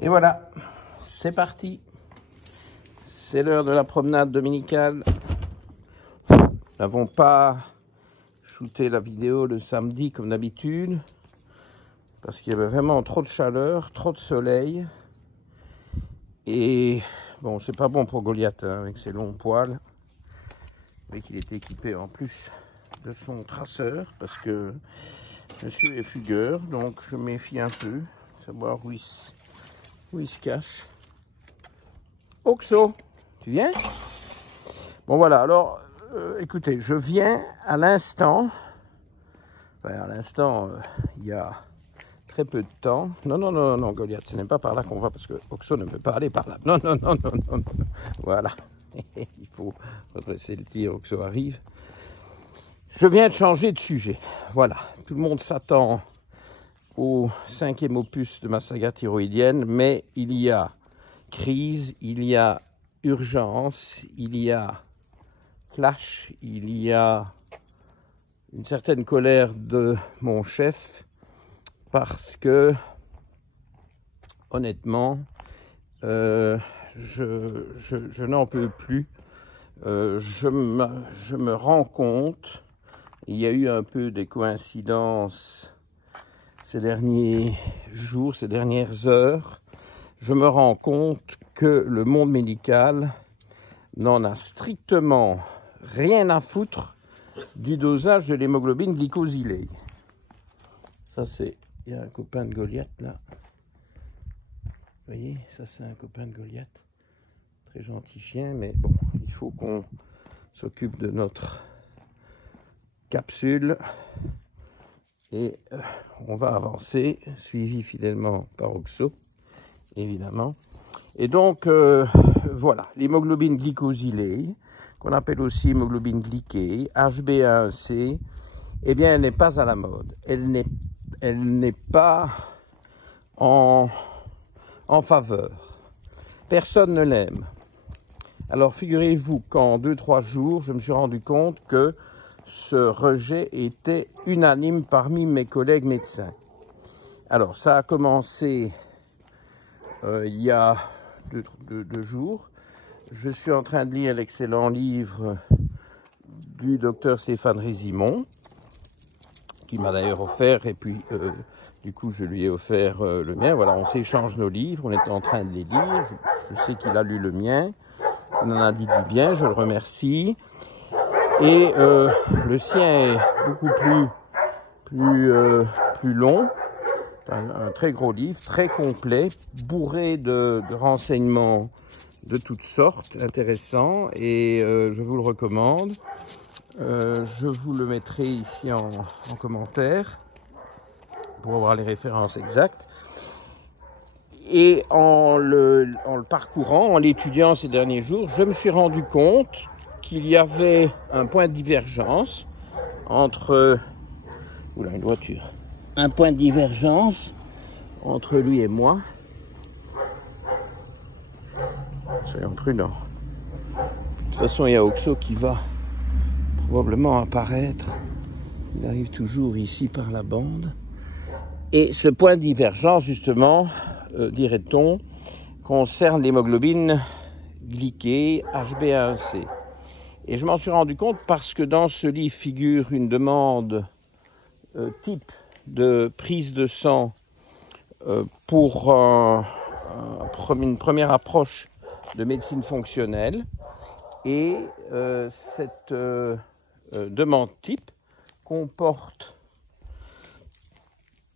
Et voilà, c'est parti. C'est l'heure de la promenade dominicale. Nous n'avons pas shooté la vidéo le samedi comme d'habitude parce qu'il y avait vraiment trop de chaleur, trop de soleil. Et bon, c'est pas bon pour Goliath hein, avec ses longs poils. Mais qu'il est équipé en plus de son traceur parce que monsieur est fugueur, donc je méfie un peu, savoir où il se cache. Oxo, tu viens? Bon voilà, alors écoutez, je viens à l'instant, il y a très peu de temps. Non, Goliath, ce n'est pas par là qu'on va parce que Oxo ne peut pas aller par là. Non, voilà. Il faut redresser le tir, Oxo arrive. Je viens de changer de sujet. Voilà, tout le monde s'attend au 5e opus de ma saga thyroïdienne, mais il y a crise, il y a urgence, il y a clash, il y a une certaine colère de mon chef parce que, honnêtement, je n'en peux plus. Je me rends compte, il y a eu un peu des coïncidences ces derniers jours, ces dernières heures. Je me rends compte que le monde médical n'en a strictement rien à foutre du dosage de l'hémoglobine glycosylée. Ça c'est, il y a un copain de Goliath là. Vous voyez, ça c'est un copain de Goliath. Très gentil chien, mais bon, il faut qu'on s'occupe de notre capsule. Et on va avancer, suivi fidèlement par Oxo, évidemment. Et donc, voilà, l'hémoglobine glycosylée, qu'on appelle aussi hémoglobine glyquée, HbA1c, eh bien, elle n'est pas à la mode. Elle n'est pas en faveur. Personne ne l'aime. Alors, figurez-vous qu'en 2-3 jours, je me suis rendu compte que ce rejet était unanime parmi mes collègues médecins. Alors, ça a commencé il y a deux jours. Je suis en train de lire l'excellent livre du docteur Stéphane Résimon, qui m'a d'ailleurs offert, et puis du coup je lui ai offert le mien. Voilà, on s'échange nos livres, on est en train de les lire. Je sais qu'il a lu le mien, il en a dit du bien, je le remercie. Et le sien est beaucoup plus long, un très gros livre, très complet, bourré de renseignements de toutes sortes, intéressants, et je vous le recommande. Je vous le mettrai ici en commentaire pour avoir les références exactes. Et en le parcourant, en l'étudiant ces derniers jours, je me suis rendu compte qu'il y avait un point de divergence entre... Oula, une voiture. Un point de divergence entre lui et moi. Soyons prudents. De toute façon, il y a Oxo qui va probablement apparaître. Il arrive toujours ici par la bande. Et ce point de divergence, justement, dirait-on, concerne l'hémoglobine glyquée HbA1c. Et je m'en suis rendu compte parce que dans ce livre figure une demande type de prise de sang pour une première approche de médecine fonctionnelle. Et cette demande type comporte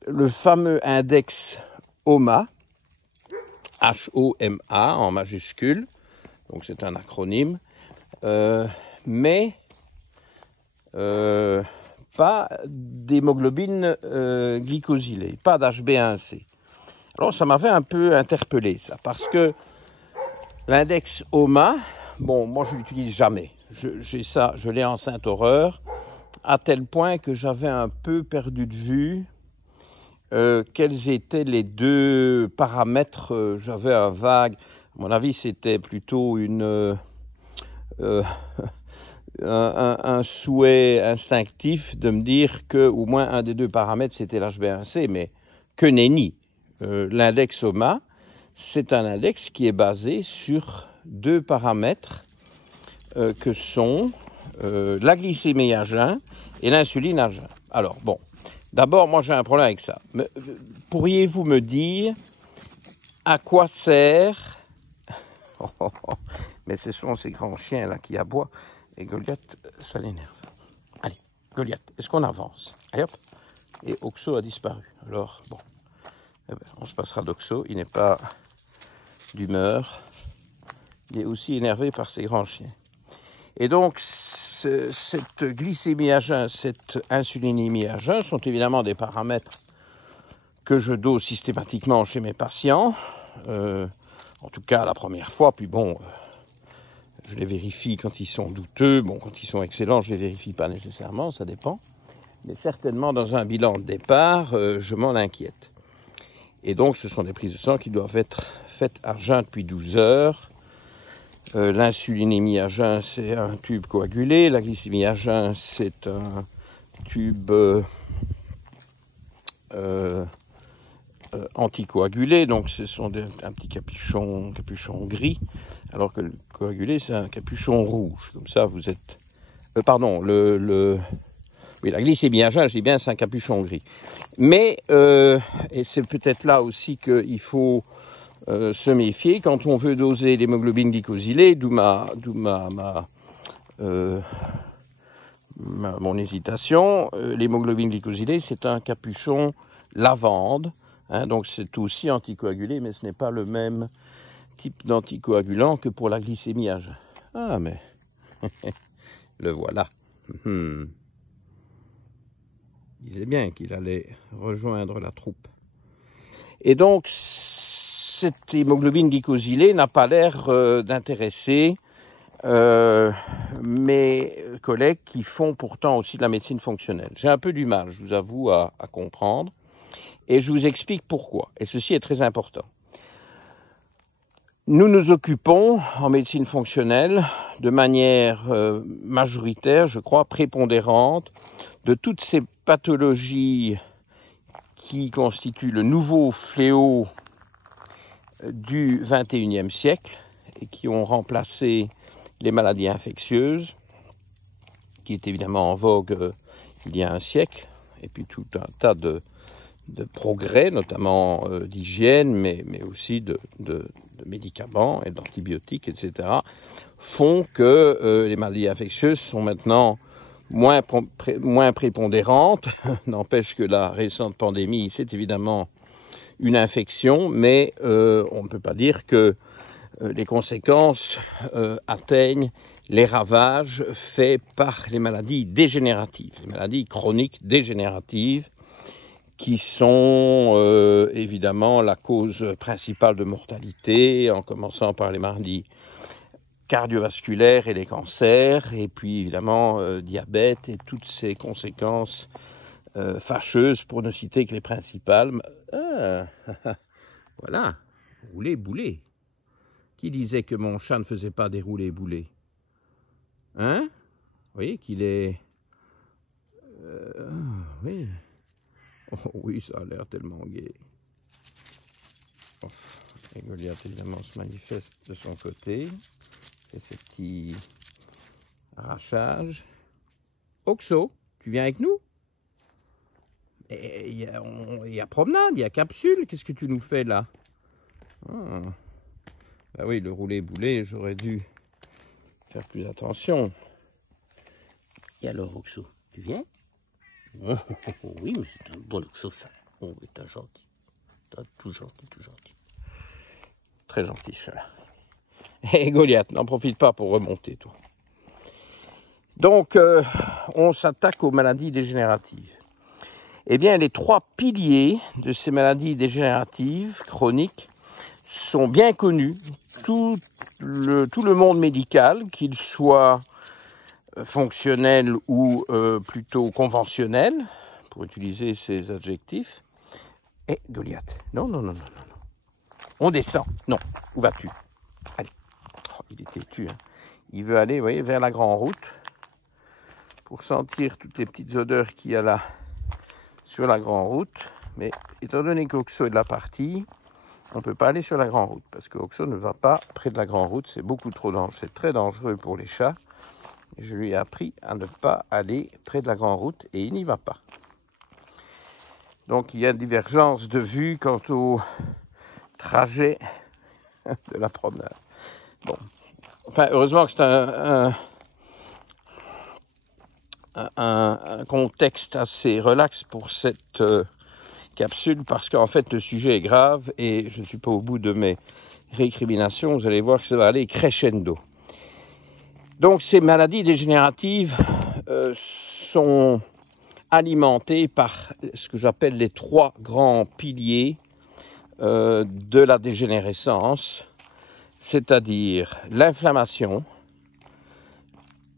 le fameux index HOMA, H-O-M-A en majuscule, donc c'est un acronyme, mais pas d'hémoglobine glycosylée, pas d'HbA1c. Alors ça m'avait un peu interpellé ça, parce que l'index HOMA, bon, moi je l'utilise jamais. J'ai ça, je l'ai en sainte horreur, à tel point que j'avais un peu perdu de vue quels étaient les deux paramètres. J'avais un vague, à mon avis c'était plutôt un souhait instinctif de me dire que au moins un des deux paramètres c'était l'HbA1c, mais que nenni. L'index HOMA, c'est un index qui est basé sur deux paramètres que sont la glycémie à jeun et l'insuline à jeun. Alors, bon, d'abord, moi j'ai un problème avec ça. Pourriez-vous me dire à quoi sert... Mais ce sont ces grands chiens là qui aboient, et Goliath, ça l'énerve. Allez, Goliath, est-ce qu'on avance? Allez hop. Et Oxo a disparu. Alors, bon, eh ben, on se passera d'Oxo, il n'est pas d'humeur, il est aussi énervé par ces grands chiens. Et donc, cette glycémie à jeun, cette insulinémie à jeun sont évidemment des paramètres que je dose systématiquement chez mes patients, en tout cas la première fois, puis bon, je les vérifie quand ils sont douteux, bon, quand ils sont excellents, je ne les vérifie pas nécessairement, ça dépend, mais certainement dans un bilan de départ, je m'en inquiète. Et donc, ce sont des prises de sang qui doivent être faites à jeun depuis 12 heures. L'insulinémie à jeun, c'est un tube coagulé. La glycémie à jeun, c'est un tube anticoagulé. Donc, ce sont un petit capuchon gris. Alors que le coagulé, c'est un capuchon rouge. Comme ça, vous êtes... pardon, oui, la glycémie à jeun, je dis bien, c'est un capuchon gris. Mais, et c'est peut-être là aussi qu'il faut se méfier quand on veut doser l'hémoglobine glycosylée, d'où mon hésitation. L'hémoglobine glycosylée, c'est un capuchon lavande, hein, donc c'est aussi anticoagulé, mais ce n'est pas le même type d'anticoagulant que pour la glycémie à jeun. Ah, mais le voilà. Il disait bien qu'il allait rejoindre la troupe. Et donc, cette hémoglobine glycosylée n'a pas l'air d'intéresser mes collègues qui font pourtant aussi de la médecine fonctionnelle. J'ai un peu du mal, je vous avoue, à comprendre. Et je vous explique pourquoi. Et ceci est très important. Nous nous occupons, en médecine fonctionnelle, de manière majoritaire, je crois, prépondérante, de toutes ces pathologies qui constituent le nouveau fléau du XXIe siècle et qui ont remplacé les maladies infectieuses, qui est évidemment en vogue il y a un siècle, et puis tout un tas de progrès, notamment d'hygiène, mais aussi de médicaments et d'antibiotiques, etc., font que les maladies infectieuses sont maintenant moins prépondérantes. N'empêche que la récente pandémie, c'est évidemment une infection, mais on ne peut pas dire que les conséquences atteignent les ravages faits par les maladies dégénératives, les maladies chroniques dégénératives, qui sont évidemment la cause principale de mortalité, en commençant par les maladies cardiovasculaires et les cancers, et puis évidemment diabète et toutes ces conséquences fâcheuses, pour ne citer que les principales. Voilà, roulé-boulé. Qui disait que mon chat ne faisait pas des roulés-boulés? Hein? Vous voyez qu'il est... oui. Oh, oui, ça a l'air tellement gai. Oh, et Goliath, évidemment, se manifeste de son côté. Et ce petit arrachage. Oxo, tu viens avec nous? Il y a promenade, il y a capsule. Qu'est-ce que tu nous fais là? Ben oui, le roulé-boulé, j'aurais dû faire plus attention. Et alors, Oxo, tu viens? Oui, mais c'est un bon Oxo, ça. Oh, mais t'es gentil. T'es tout gentil, tout gentil. Très gentil, cela. Et Goliath, n'en profite pas pour remonter, toi. Donc, on s'attaque aux maladies dégénératives. Eh bien, les trois piliers de ces maladies dégénératives chroniques sont bien connus. Tout le monde médical, qu'il soit fonctionnel ou plutôt conventionnel, pour utiliser ces adjectifs. Et Goliath, non. On descend. Non, où vas-tu? Allez. Oh, il est têtu, hein. Il veut aller, vous voyez, vers la grande route pour sentir toutes les petites odeurs qu'il y a là sur la grande route. Mais étant donné qu'Oxo est de la partie, on ne peut pas aller sur la grande route, parce que Oxo ne va pas près de la grande route, c'est beaucoup trop dangereux, c'est très dangereux pour les chats. Je lui ai appris à ne pas aller près de la grande route, et il n'y va pas. Donc il y a une divergence de vue quant au trajet de la promenade. Bon, enfin heureusement que c'est un contexte assez relax pour cette capsule, parce qu'en fait le sujet est grave et je ne suis pas au bout de mes récriminations. Vous allez voir que ça va aller crescendo. Donc ces maladies dégénératives sont alimentées par ce que j'appelle les 3 grands piliers de la dégénérescence, c'est-à-dire l'inflammation,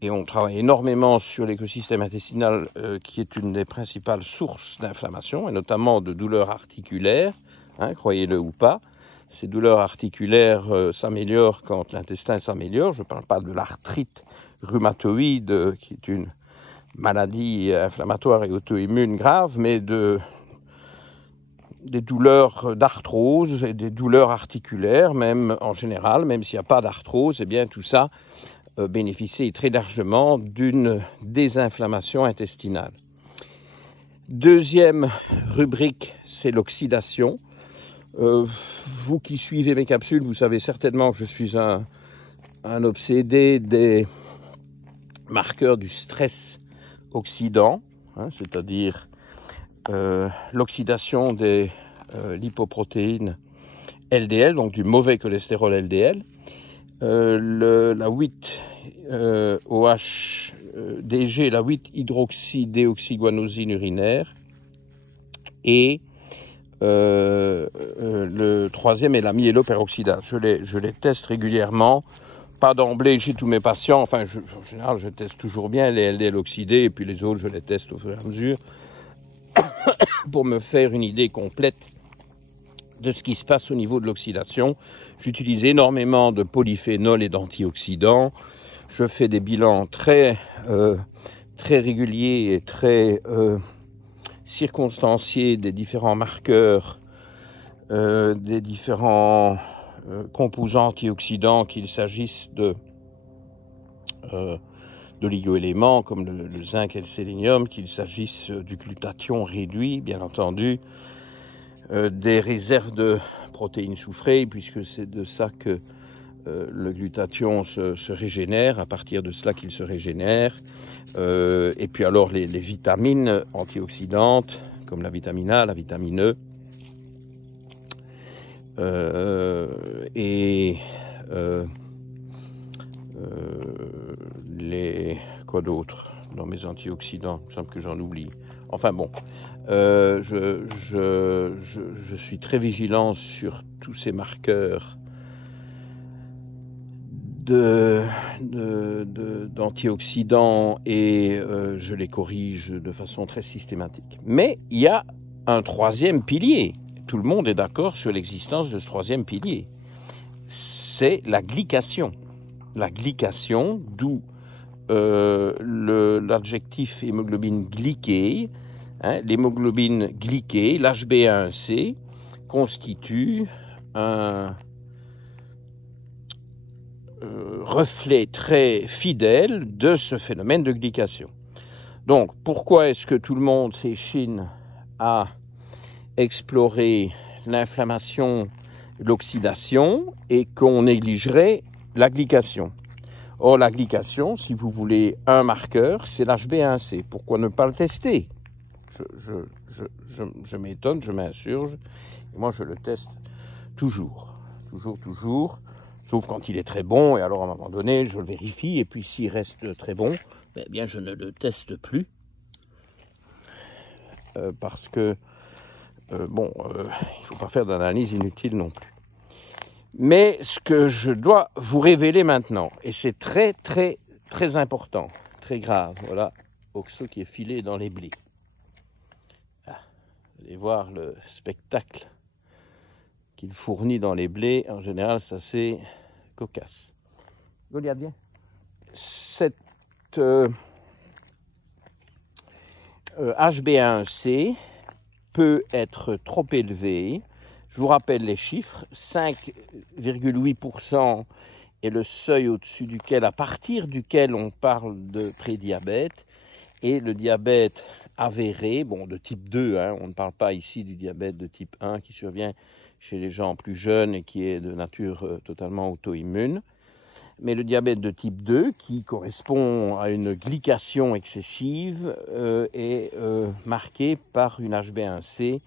et on travaille énormément sur l'écosystème intestinal qui est une des principales sources d'inflammation, et notamment de douleurs articulaires, hein, croyez-le ou pas. Ces douleurs articulaires s'améliorent quand l'intestin s'améliore. Je ne parle pas de l'arthrite rhumatoïde, qui est une maladie inflammatoire et auto-immune grave, mais des douleurs d'arthrose et des douleurs articulaires, même en général, même s'il n'y a pas d'arthrose, eh bien tout ça bénéficie très largement d'une désinflammation intestinale. Deuxième rubrique, c'est l'oxydation. Vous qui suivez mes capsules, vous savez certainement que je suis un obsédé des marqueurs du stress oxydant, hein, c'est-à-dire l'oxydation des lipoprotéines LDL, donc du mauvais cholestérol LDL, la 8-OH-DG, la 8-hydroxydéoxyguanosine urinaire, et le troisième est la myéloperoxydase. Je les teste régulièrement, pas d'emblée chez tous mes patients, enfin en général je teste toujours bien les LDL oxydés, et puis les autres je les teste au fur et à mesure, pour me faire une idée complète de ce qui se passe au niveau de l'oxydation. J'utilise énormément de polyphénols et d'antioxydants. Je fais des bilans très réguliers et très circonstanciés des différents marqueurs, des différents composants antioxydants, qu'il s'agisse d'oligo-éléments comme le zinc et le sélénium, qu'il s'agisse du glutathion réduit, bien entendu, des réserves de protéines soufrées, puisque c'est de ça que le glutathion se régénère, à partir de cela qu'il se régénère, et puis alors les vitamines antioxydantes, comme la vitamine A, la vitamine E, et quoi d'autre dans mes antioxydants, il me semble que j'en oublie. Enfin bon, je suis très vigilant sur tous ces marqueurs d'antioxydants et je les corrige de façon très systématique. Mais il y a un troisième pilier. Tout le monde est d'accord sur l'existence de ce troisième pilier. C'est la glycation. La glycation, d'où l'adjectif hémoglobine glyquée. Hein, l'hémoglobine glyquée, l'HbA1c, constitue un reflet très fidèle de ce phénomène de glycation. Donc, pourquoi est-ce que tout le monde s'échine à explorer l'inflammation, l'oxydation, et qu'on négligerait la glycation? Or, la glycation, si vous voulez un marqueur, c'est l'HbA1c. Pourquoi ne pas le tester? Je m'étonne, je m'insurge, et moi je le teste toujours, sauf quand il est très bon, et alors à un moment donné, je le vérifie, et puis s'il reste très bon, eh bien je ne le teste plus, parce que, il ne faut pas faire d'analyse inutile non plus. Mais ce que je dois vous révéler maintenant, et c'est très très très important, très grave, voilà, Oxo qui est filé dans les blés. Vous allez voir le spectacle qu'il fournit dans les blés. En général, c'est assez cocasse. Goliath, viens. Cette HbA1c peut être trop élevée Je vous rappelle les chiffres, 5,8% est le seuil au-dessus duquel, à partir duquel on parle de prédiabète, et le diabète avéré, bon de type 2, hein, on ne parle pas ici du diabète de type 1 qui survient chez les gens plus jeunes et qui est de nature totalement auto-immune, mais le diabète de type 2 qui correspond à une glycation excessive est marqué par une HbA1c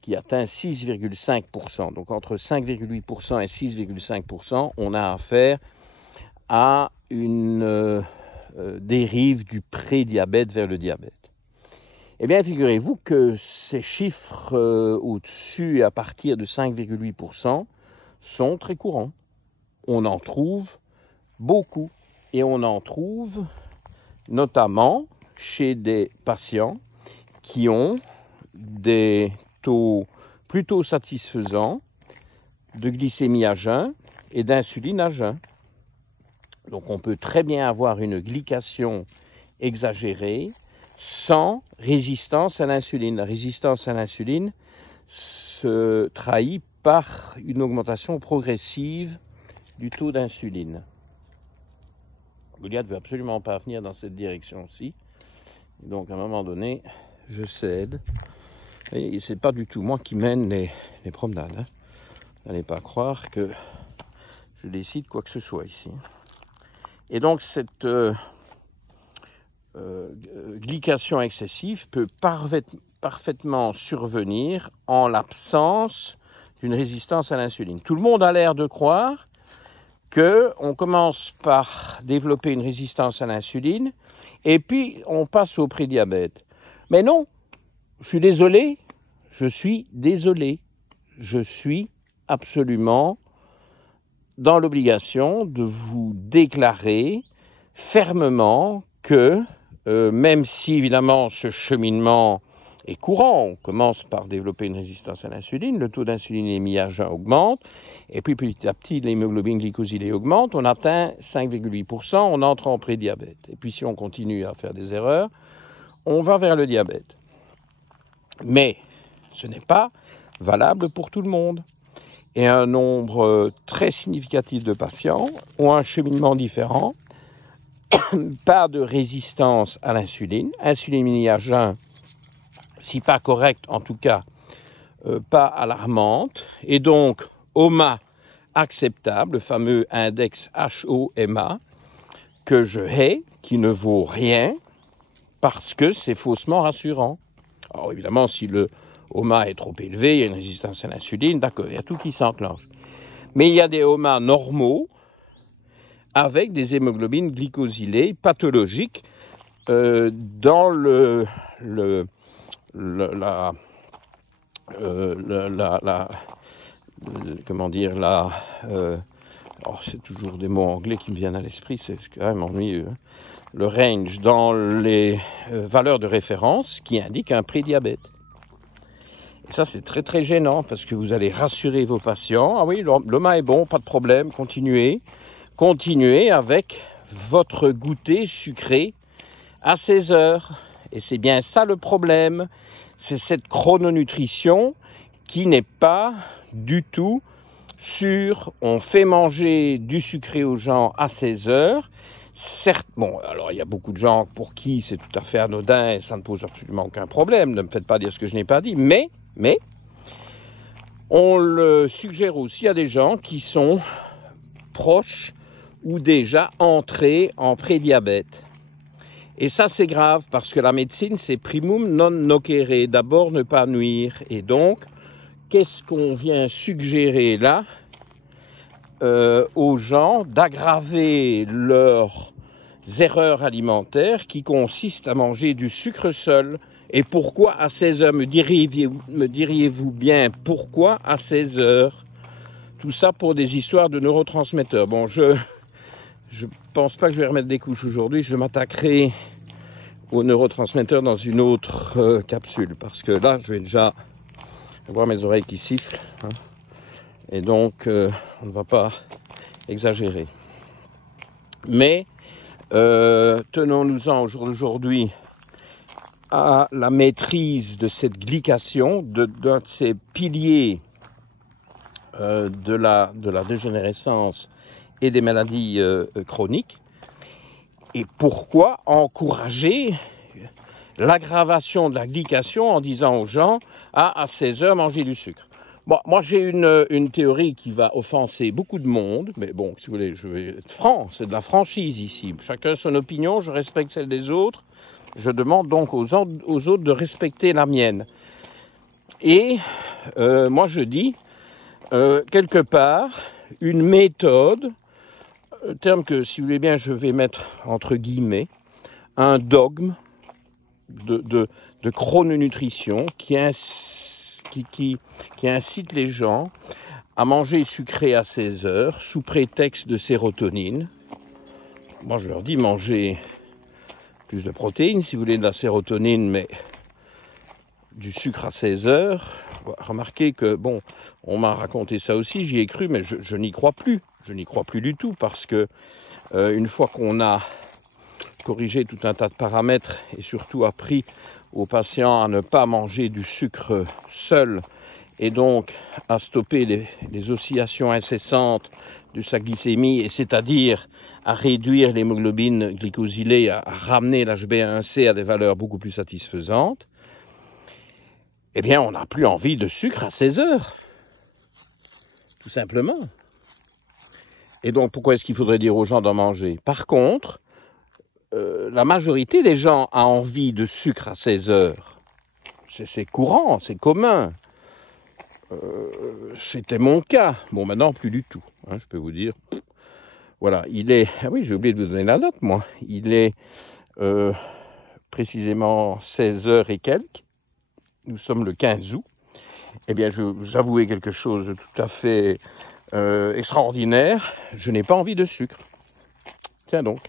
qui atteint 6,5%. Donc entre 5,8% et 6,5%, on a affaire à une dérive du prédiabète vers le diabète. Eh bien, figurez-vous que ces chiffres au-dessus et à partir de 5,8% sont très courants. On en trouve beaucoup et on en trouve notamment chez des patients qui ont des taux plutôt satisfaisants de glycémie à jeun et d'insuline à jeun. Donc on peut très bien avoir une glycation exagérée sans résistance à l'insuline. La résistance à l'insuline se trahit par une augmentation progressive du taux d'insuline. Goliath ne veut absolument pas venir dans cette direction-ci. Donc à un moment donné, je cède. Et c'est pas du tout moi qui mène les promenades. Hein. N'allez pas croire que je décide quoi que ce soit ici. Et donc cette glycation excessive peut parfaitement survenir en l'absence d'une résistance à l'insuline. Tout le monde a l'air de croire qu'on commence par développer une résistance à l'insuline et puis on passe au prédiabète. Mais non, je suis désolé, je suis absolument dans l'obligation de vous déclarer fermement que, même si évidemment ce cheminement est courant, on commence par développer une résistance à l'insuline, le taux d'insulinémie à jeun augmente, et puis petit à petit l'hémoglobine glycosylée augmente, on atteint 5,8%, on entre en prédiabète. Et puis si on continue à faire des erreurs, on va vers le diabète. Mais ce n'est pas valable pour tout le monde. Et un nombre très significatif de patients ont un cheminement différent. Pas de résistance à l'insuline, insulinémie à jeun, si pas correcte, en tout cas pas alarmante, et donc HOMA acceptable, le fameux index HOMA, que je hais, qui ne vaut rien, parce que c'est faussement rassurant. Alors évidemment, si le HOMA est trop élevé, il y a une résistance à l'insuline, d'accord, il y a tout qui s'enclenche. Mais il y a des HOMA normaux, avec des hémoglobines glycosylées pathologiques dans c'est toujours des mots anglais qui me viennent à l'esprit, c'est quand même ennuyeux. Hein. Le range dans les valeurs de référence qui indiquent un prédiabète. Et ça, c'est très très gênant parce que vous allez rassurer vos patients. Ah oui, l'HOMA est bon, pas de problème, continuez. Continuez avec votre goûter sucré à 16 heures. Et c'est bien ça le problème. C'est cette chrononutrition qui n'est pas du tout sûre. On fait manger du sucré aux gens à 16 heures. Certes, bon, alors il y a beaucoup de gens pour qui c'est tout à fait anodin et ça ne pose absolument aucun problème. Ne me faites pas dire ce que je n'ai pas dit. Mais, on le suggère aussi à des gens qui sont proches ou déjà entrés en prédiabète. Et ça, c'est grave parce que la médecine, c'est primum non nocere, d'abord ne pas nuire. Et donc, qu'est-ce qu'on vient suggérer là aux gens d'aggraver leurs erreurs alimentaires qui consistent à manger du sucre seul. Et pourquoi à 16 heures, me diriez-vous bien, pourquoi à 16 heures? Tout ça pour des histoires de neurotransmetteurs. Bon, je pense pas que je vais remettre des couches aujourd'hui, je m'attaquerai aux neurotransmetteurs dans une autre capsule, parce que là, je vais déjà avoir mes oreilles qui sifflent, hein, et donc on ne va pas exagérer. Mais tenons-nous-en aujourd'hui à la maîtrise de cette glycation, d'un de ces piliers de la dégénérescence et des maladies chroniques. Et pourquoi encourager l'aggravation de la glycation en disant aux gens à 16 heures mangez du sucre? Bon, moi j'ai une théorie qui va offenser beaucoup de monde, mais bon, si vous voulez, je vais être franc, c'est de la franchise ici. Chacun son opinion, je respecte celle des autres. Je demande donc aux autres de respecter la mienne. Et moi je dis, quelque part, une méthode, terme que, si vous voulez bien, je vais mettre entre guillemets, un dogme de chrononutrition qui incite les gens à manger sucré à 16 heures sous prétexte de sérotonine. Moi, je leur dis manger plus de protéines, si vous voulez, de la sérotonine, mais du sucre à 16 heures. Remarquez que, bon, on m'a raconté ça aussi, j'y ai cru, mais je n'y crois plus. Je n'y crois plus du tout parce que une fois qu'on a corrigé tout un tas de paramètres et surtout appris aux patients à ne pas manger du sucre seul et donc à stopper les oscillations incessantes de sa glycémie, et c'est-à-dire à réduire l'hémoglobine glycosylée, à ramener l'HbA1c à des valeurs beaucoup plus satisfaisantes, eh bien on n'a plus envie de sucre à 16 heures. Tout simplement. Et donc pourquoi est-ce qu'il faudrait dire aux gens d'en manger? Par contre, la majorité des gens a envie de sucre à 16 heures. C'est courant, c'est commun. C'était mon cas. Bon, maintenant, plus du tout. Hein, je peux vous dire. Voilà, il est... Ah oui, j'ai oublié de vous donner la date, moi. Il est précisément 16 heures et quelques. Nous sommes le 15 août. Eh bien, je vais vous avouer quelque chose de tout à fait extraordinaire. Je n'ai pas envie de sucre. Tiens donc.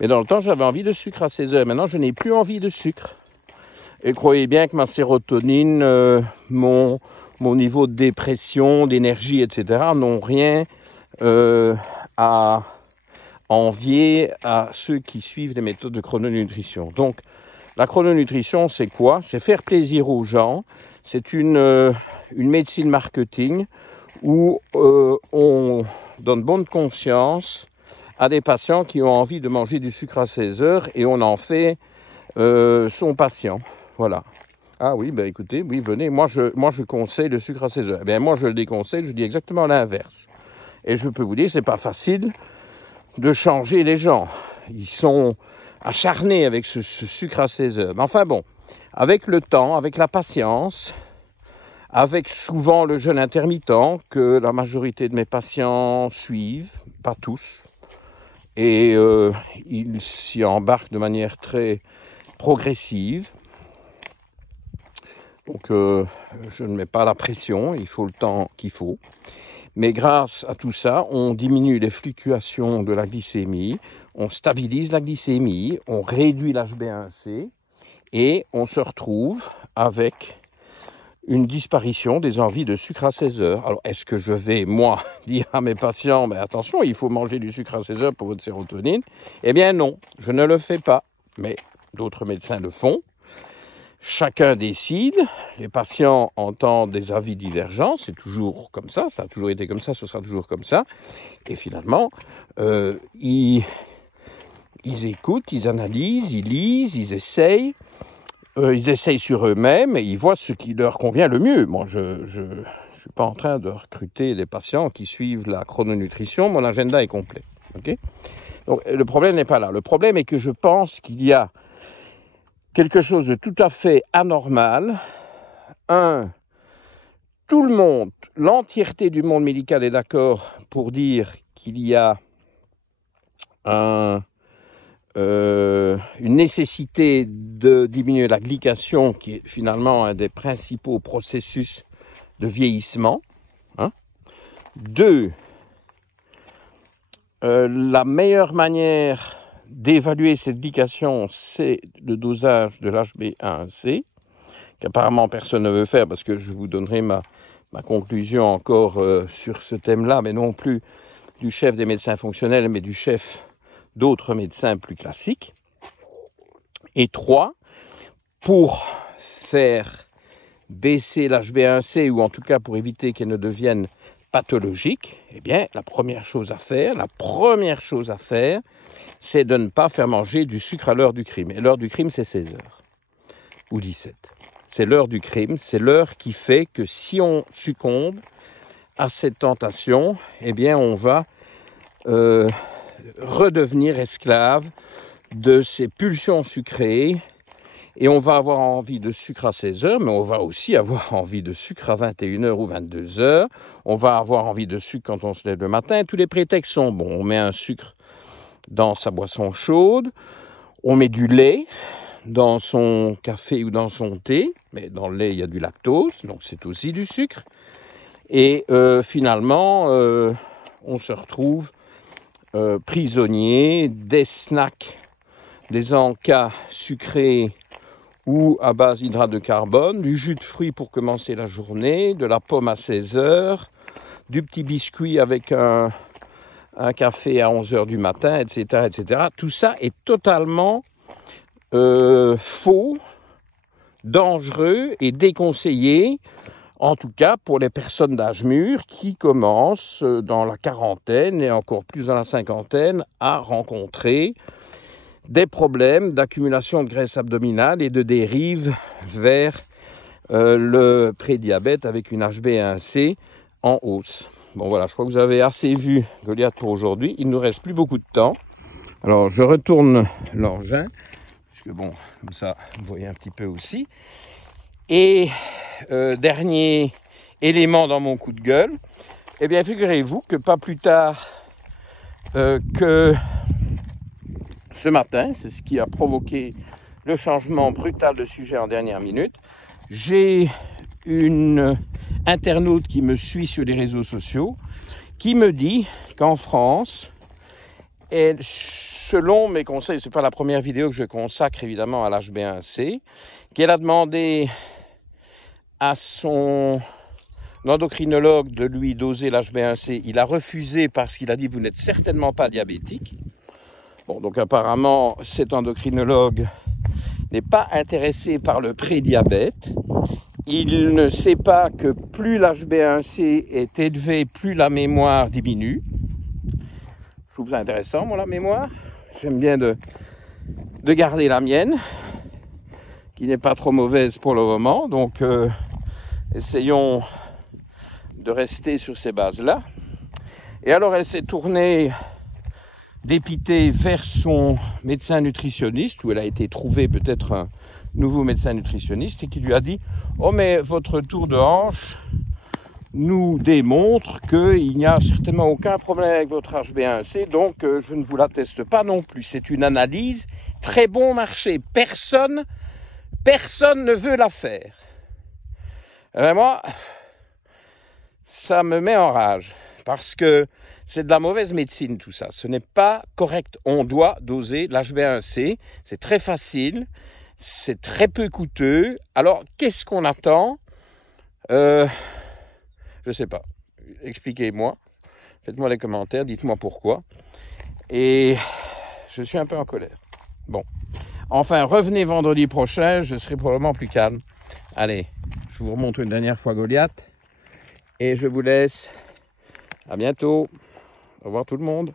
Mais dans le temps, j'avais envie de sucre à 16 heures. Maintenant, je n'ai plus envie de sucre. Et croyez bien que ma sérotonine, mon niveau de dépression, d'énergie, etc. n'ont rien à envier à ceux qui suivent les méthodes de chrononutrition. Donc, la chrononutrition, c'est quoi? C'est faire plaisir aux gens. C'est une médecine marketing où on donne bonne conscience à des patients qui ont envie de manger du sucre à 16 heures et on en fait son patient. Voilà. Ah oui, ben écoutez, oui, venez, moi je conseille le sucre à 16 heures. Eh bien, moi je le déconseille, je dis exactement l'inverse. Et je peux vous dire, c'est pas facile de changer les gens. Ils sont acharnés avec ce sucre à 16 heures. Mais enfin bon, avec le temps, avec la patience, avec souvent le jeûne intermittent que la majorité de mes patients suivent, pas tous, et ils s'y embarquent de manière très progressive. Donc je ne mets pas la pression, il faut le temps qu'il faut. Mais grâce à tout ça, on diminue les fluctuations de la glycémie, on stabilise la glycémie, on réduit l'HbA1c et on se retrouve avec une disparition des envies de sucre à 16 heures. Alors, est-ce que je vais, moi, dire à mes patients, mais attention, il faut manger du sucre à 16 heures pour votre sérotonine? Eh bien non, je ne le fais pas. Mais d'autres médecins le font. Chacun décide. Les patients entendent des avis divergents. C'est toujours comme ça. Ça a toujours été comme ça. Ce sera toujours comme ça. Et finalement, ils écoutent, ils analysent, ils lisent, ils essayent. Ils essayent sur eux-mêmes et ils voient ce qui leur convient le mieux. Moi, je suis pas en train de recruter des patients qui suivent la chrononutrition. Mon agenda est complet. Okay? Donc, le problème n'est pas là. Le problème est que je pense qu'il y a quelque chose de tout à fait anormal. Tout le monde, l'entièreté du monde médical est d'accord pour dire qu'il y a une nécessité de diminuer la glycation, qui est finalement un des principaux processus de vieillissement. 2, la meilleure manière d'évaluer cette glycation, c'est le dosage de l'HbA1c, qu'apparemment personne ne veut faire, parce que je vous donnerai ma conclusion encore sur ce thème-là, mais non plus du chef des médecins fonctionnels, mais du chef d'autres médecins plus classiques. Et 3, pour faire baisser l'HbA1c, ou en tout cas pour éviter qu'elle ne devienne pathologique, eh bien, la première chose à faire, c'est de ne pas faire manger du sucre à l'heure du crime. Et l'heure du crime, c'est 16 heures ou 17. C'est l'heure du crime, c'est l'heure qui fait que si on succombe à cette tentation, eh bien, on va redevenir esclave de ces pulsions sucrées, et on va avoir envie de sucre à 16 heures, mais on va aussi avoir envie de sucre à 21 heures ou 22 heures. On va avoir envie de sucre quand on se lève le matin. Tous les prétextes sont bons. On met un sucre dans sa boisson chaude, on met du lait dans son café ou dans son thé, mais dans le lait il y a du lactose, donc c'est aussi du sucre. Et finalement, on se retrouve prisonnier des snacks, des encas sucrés ou à base d'hydrate de carbone, du jus de fruits pour commencer la journée, de la pomme à 16 heures, du petit biscuit avec un café à 11 heures du matin, etc., etc. Tout ça est totalement faux, dangereux et déconseillé, en tout cas pour les personnes d'âge mûr qui commencent dans la quarantaine et encore plus dans la cinquantaine à rencontrer des problèmes d'accumulation de graisse abdominale et de dérive vers le prédiabète avec une HbA1c en hausse. Bon voilà, je crois que vous avez assez vu Goliath pour aujourd'hui. Il ne nous reste plus beaucoup de temps. Alors je retourne l'engin, puisque bon, comme ça, vous voyez un petit peu aussi. Et dernier élément dans mon coup de gueule, eh bien figurez-vous que pas plus tard que ce matin, c'est ce qui a provoqué le changement brutal de sujet en dernière minute, j'ai une internaute qui me suit sur les réseaux sociaux qui me dit qu'en France, et selon mes conseils, c'est pas la première vidéo que je consacre évidemment à l'HbA1c, qu'elle a demandé à son endocrinologue de lui doser l'HbA1c. Il a refusé parce qu'il a dit « vous n'êtes certainement pas diabétique ». Bon, donc apparemment, cet endocrinologue n'est pas intéressé par le prédiabète. Il ne sait pas que plus l'HbA1c est élevé, plus la mémoire diminue. Je trouve ça intéressant, moi, la mémoire. J'aime bien de garder la mienne, qui n'est pas trop mauvaise pour le moment. Donc, essayons de rester sur ces bases-là. Et alors, elle s'est tournée dépitée vers son médecin nutritionniste, où elle a été trouvée peut-être un nouveau médecin nutritionniste, et qui lui a dit « Oh, mais votre tour de hanche nous démontre qu'il n'y a certainement aucun problème avec votre HbA1c, donc je ne vous la teste pas non plus. C'est une analyse très bon marché. Personne ne veut la faire. » Moi, ça me met en rage, parce que c'est de la mauvaise médecine tout ça. Ce n'est pas correct. On doit doser l'HbA1c. C'est très facile. C'est très peu coûteux. Alors, qu'est-ce qu'on attend? Je ne sais pas. Expliquez-moi. Faites-moi les commentaires. Dites-moi pourquoi. Et je suis un peu en colère. Bon. Enfin, revenez vendredi prochain. Je serai probablement plus calme. Allez, je vous remonte une dernière fois Goliath. Et je vous laisse. À bientôt. Au revoir tout le monde.